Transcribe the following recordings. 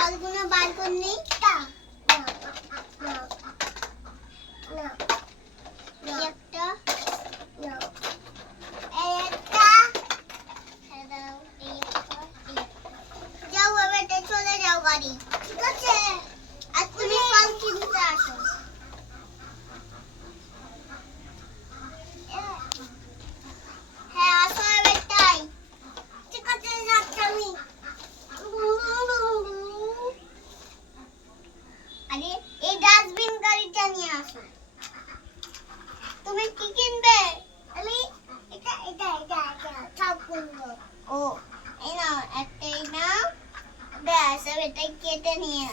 ফলগুলো বার করে নেই। একটা যাও এবারে চলে যাও গাড়ি, ঠিক আছে? আর তুমি ফল কিনতে আসো। হ্যাঁ আসো এবারটাই, ঠিক আছে? যাচ্ছি আমি। আরে এই ডাস্টবিন গাড়িটা নিয়ে আসো। তুমি কি কিনবে? আমি এটা সব কিনবো। ও এই নাও, একটাই নাও, ব্যাস এটাই কেটে নিয়ে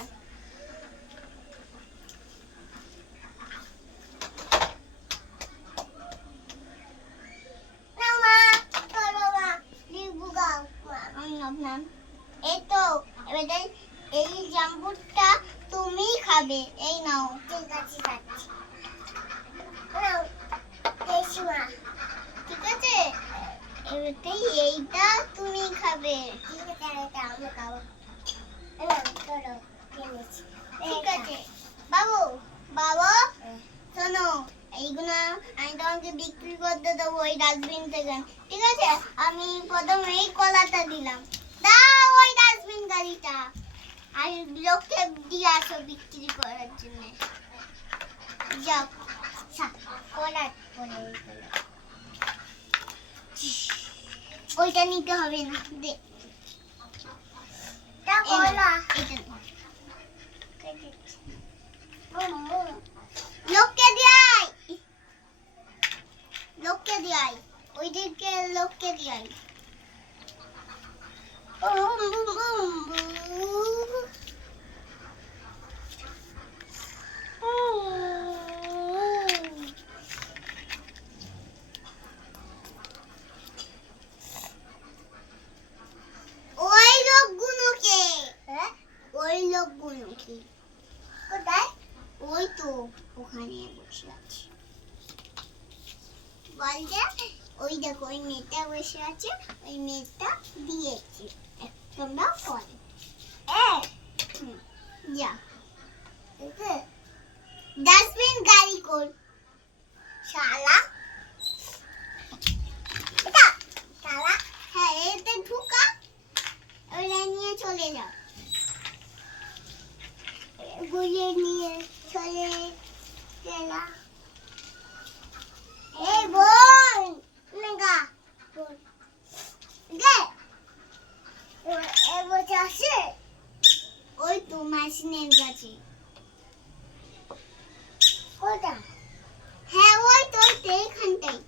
এই তো এবারে এই জাম্বুরটা তুমি খাবে, এই নাও। ঠিক আছে যাচ্ছি। ঠিক আছে, এবারে এইটা তুমি খাবে। ঠিক আছে, এটা আমি খাবো। ঠিক আছে বাবু, বাবা শোনো, এইগুলো আমি তোমাকে বিক্রি করতে দেবো ওই ডাস্টবিন থেকে, ঠিক আছে? আমি প্রথমে এই কলাটা দিলাম, দাও ওই ডাস্টবিন গাড়িটা, আর লোককে দিয়ে আসো বিক্রি করার জন্য। যাও কলা ওইটা নিতে হবে না, দে লোককে দিয়াই, লোককে দিয়াই, ওইদিকে লোককে দিয়াই। ওই লোকগুলোকে, ওই লোকগুলোকে কোথায়? ওই তো ওখানে বসে আছে। বলছে ওই দেখো ওই মেয়েটা বসে আছে, ওই মেয়েটা দিয়েছে তোমরা ফল। যা ডাস্টবিন গাড়ি কর শালা, শালা। হ্যাঁ এতে ঢুকা, ওইটা নিয়ে চলে যাও, গুলিয়ে নিয়ে চলে গেলা। এই বোন নেগা বোন গে এ বসে আছে, ওই তো মেশিনের কাছে। কোথা? হ্যাঁ ওই তো এইখানটাই।